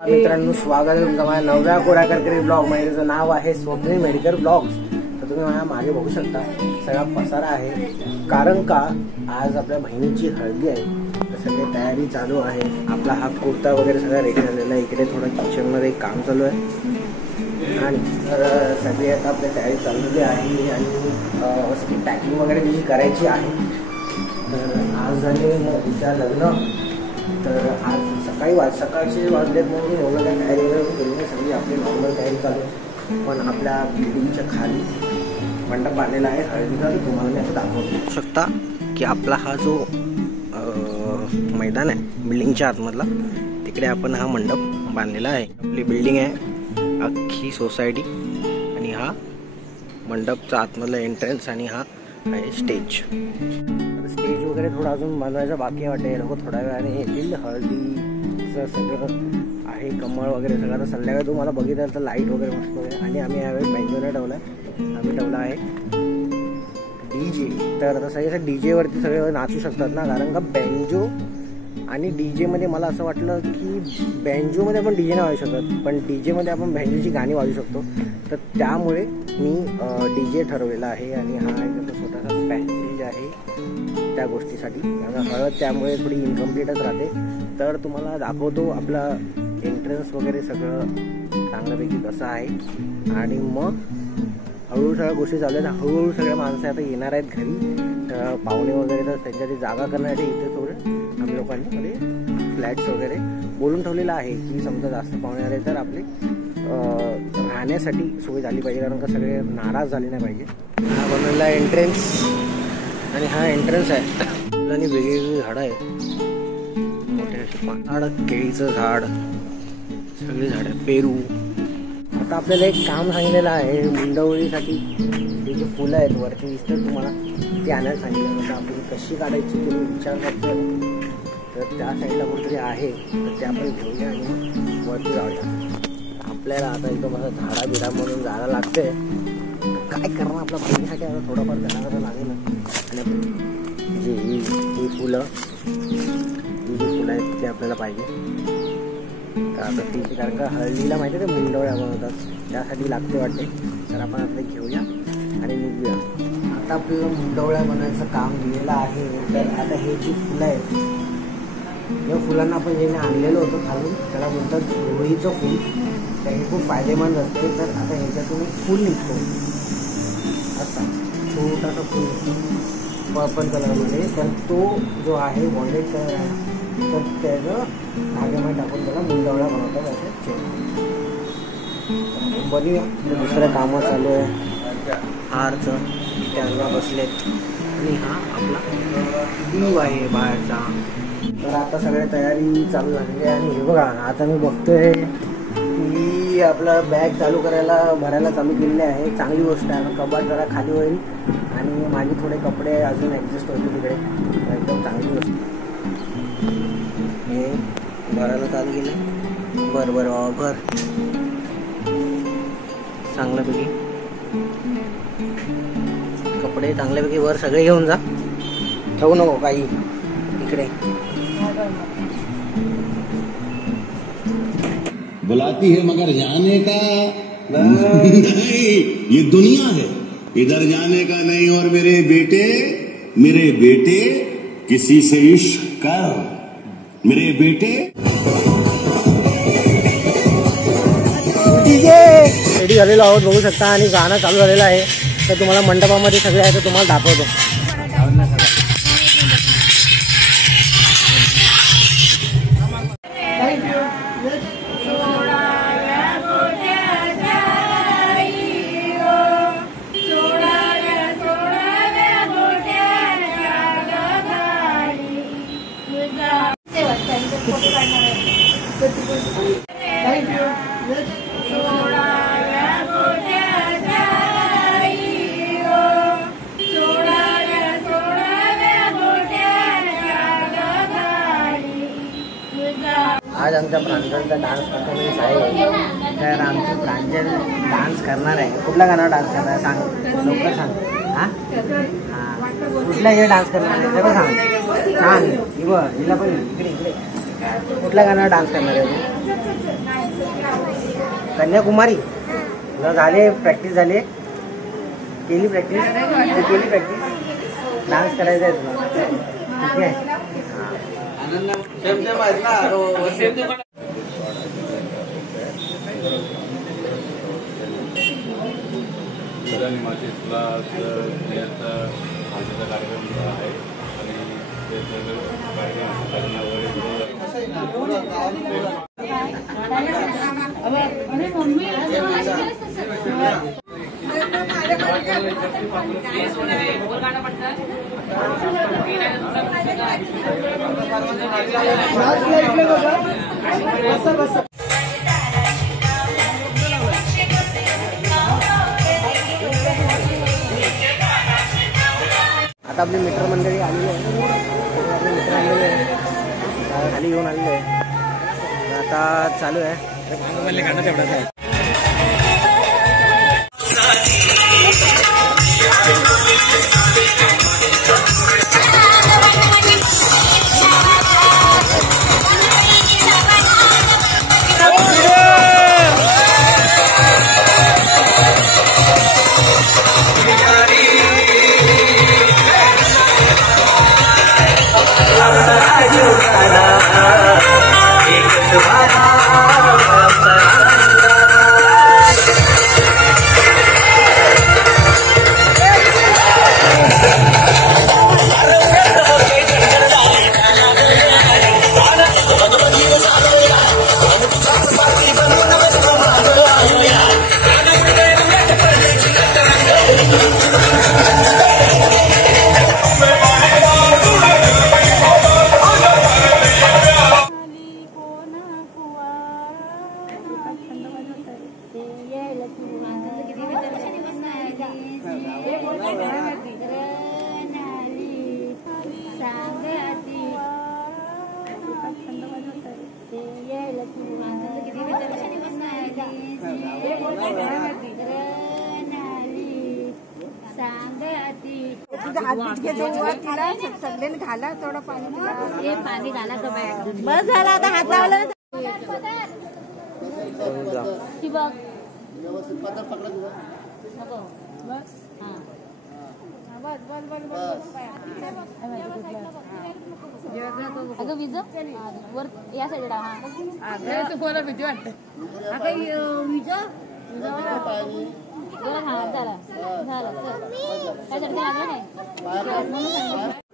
मित्रांनो, स्वागत आहे तुमचं माझ्या नव्या कोडाकरकरी ब्लॉग मध्ये. त्याचं नाव आहे स्वप्नील मेडिकल ब्लॉग्स. तर तुम्ही माझ्या मागे बघू शकता सगळा पसारा आहे, कारण का आज आपल्या बहिणीची हळदी आहे. तर सगळी तयारी चालू आहे. आपला हा कुर्ता वगैरे सगळा रेडी झालेला आहे. इकडे थोडं किचनमध्ये काम चालू आहे आणि तर सगळी आता आपली तयारी चाललेली आहे आणि सगळी पॅकिंग वगैरे तिची करायची आहे. तर आज झाले मग उद्या लग्न. तर आज सकाळचे वाजलेत म्हणून एवढं काही तयारी वगैरे केली नाही. सगळी आपली नॉर्मल तयारी चालू आहे. पण आपल्या बिल्डिंगच्या खाली मंडप बांधलेला आहे हळदीचा. तर तुम्हाला मी आता दाखवू शकता की आपला हा जो मैदान आहे बिल्डिंगच्या आतमधला, तिकडे आपण हा मंडप बांधलेला आहे. आपली बिल्डिंग आहे अख्खी सोसायटी आणि हा मंडपचा आतमधला एंट्रन्स आणि हा आहे स्टेज. स्टेज वगैरे थोडं अजून बनवायचं बाकी वाटते. लोक थोड्या वेळाने येतील. हळदीचं सगळं आहे, कमळ वगैरे सगळं. आता संध्याकाळी तुम्हाला बघितलं तर लाईट वगैरे मस्त आहे. आणि आम्ही यावेळी बँजो नाही ठेवला आहे, आम्ही ठेवला आहे DJ. तर आता सगळे DJ वरती सगळे नाचू शकतात ना, कारण का बँजो आणि DJ मध्ये मला असं वाटलं की बँजोमध्ये आपण DJ नाही वाजू शकत, पण DJ मध्ये आपण बँजोची गाणी वाजू शकतो. तर त्यामुळे मी DJ ठरवलेला आहे. आणि हा एक छोटासा पॅसेज आहे त्या गोष्टीसाठी. हळद त्यामुळे थोडी इनकम्प्लीटच राहते. तर तुम्हाला दाखवतो आपला एंट्रन्स वगैरे सगळं चांगल्यापैकी कसं आहे. आणि मग हळूहळू सगळ्या गोष्टी चालू आहेत. हळूहळू सगळ्या माणसं आता येणार आहेत घरी, पाहुणे वगैरे. तर त्यांच्यासाठी जागा करण्यासाठी इथे थोडं आम्ही लोकांनी मध्ये फ्लॅट्स वगैरे बोलून ठेवलेलं आहे की समजा जास्त पाहुणे आले तर आपले राहण्यासाठी सोय झाली पाहिजे, कारण का सगळे नाराज झाले नाही पाहिजे. हा बनवलेला एंट्रन्स आणि हा एंट्रन्स आहे. आणि वेगवेगळी झाडं आहेत, मोठे असे झाड, केळीचं झाड, सगळी झाडं, पेरू. आता आपल्याला एक काम सांगितलेलं आहे मुंडवळीसाठी. हे जे फुलं आहेत वरती दिसतात तुम्हाला, ते आणायला सांगितलं. तर आपण कशी काढायची तुम्ही विचार करतो, तर त्या साईडला कुठेतरी आहे, तर ते आपण घेऊया आणि वरती जाऊया. आपल्याला आता एकदम असं झाडा बिडा म्हणून जायला लागते. काय करणार आपल्या बहिणीसाठी आता थोडंफार करायला लागेल. आणि जे ही फुलं, ही जी फुलं आहेत ते आपल्याला पाहिजे. तर आता ती, कारण का हळदीला माहिती आहे ते मुंडवळ्या बनवतात, त्यासाठी लागते वाटते. तर आपण आपले घेऊया आणि निघूया. आता आपल्याला मुंडवळ्या बनवायचं काम दिलेलं आहे. तर आता हे जी फुलं आहेत, या फुलांना आपण जे आणलेलं होतं खालून, त्याला बोलतात रोळीचं फूल. तर हे खूप फायदेमंद असते. तर आता ह्याच्यातून एक फूल निघतो, असा छोटासा फूल निघतो पर्पल कलरमध्ये. तर तो जो आहे वॉलेट कलर आहे, तर त्याचं धाग्यामध्ये टाकून त्याला मुंडवळ्या बनवतात. बनवूया. दुसरं कामं चालू आहे हारचं, त्यांना बसलेत. आणि हा आपला दिव आहे बाहेरचा. तर आता सगळ्या तयारी चालू झालेली आहे. आणि हे बघा, आता मी बघतोय की आपला बॅग चालू भरायला चालू केलेले आहे. चांगली गोष्ट आहे. कपाट जरा खाली होईल आणि माझे थोडे कपडे अजून ॲडजस्ट होतील तिकडे. एकदम चांगली गोष्ट. हे भरायला चालू केलं. बरं भर चांगल्यापैकी कपडे, चांगल्यापैकी वर सगळे घेऊन जा, ठेवू नको काही इकडे. बुलाती है मगर जाने का नहीं, ये दुनिया है, इधर जाने का नहीं. और मेरे बेटे किसी से इश्क कर, मेरे बेटे. रेडी झालेलो आहोत बघू शकता. आणि गाणं चालू झालेलं आहे. तर तुम्हाला मंडपामध्ये सगळे आहे तर तुम्हाला दाखवतो. आज आमच्या प्रांजलचा डान्स परफॉर्मन्स आहे. तर आमची प्रांजल डान्स करणार आहे. कुठल्या गाण्यावर डान्स करणार आहे सांग, लवकर सांग. हां हां, कुठल्या हे डान्स करणार आहे सगळं सांग. हिला पण इकडे कुठल्या गाण्यावर डान्स करणार आहे? कन्याकुमारी तुला झाले प्रॅक्टिस झाले केली प्रॅक्टिस डान्स करायचा आहे तुला ठीक आहे कार्यक्रम आहे आता आपली मित्रमंडळी आलेली आहे आपली मित्रमंडळी खाली घेऊन आलेली आहे आता चालू आहे गाणं तेवढंच आहे घाला थोडं पाणी घाला बस झाला आता हात लावला अगं विज वर या साईडला हा तुम्हाला भीती वाटते अगं विज झाला झालं काय चढते आलं नाही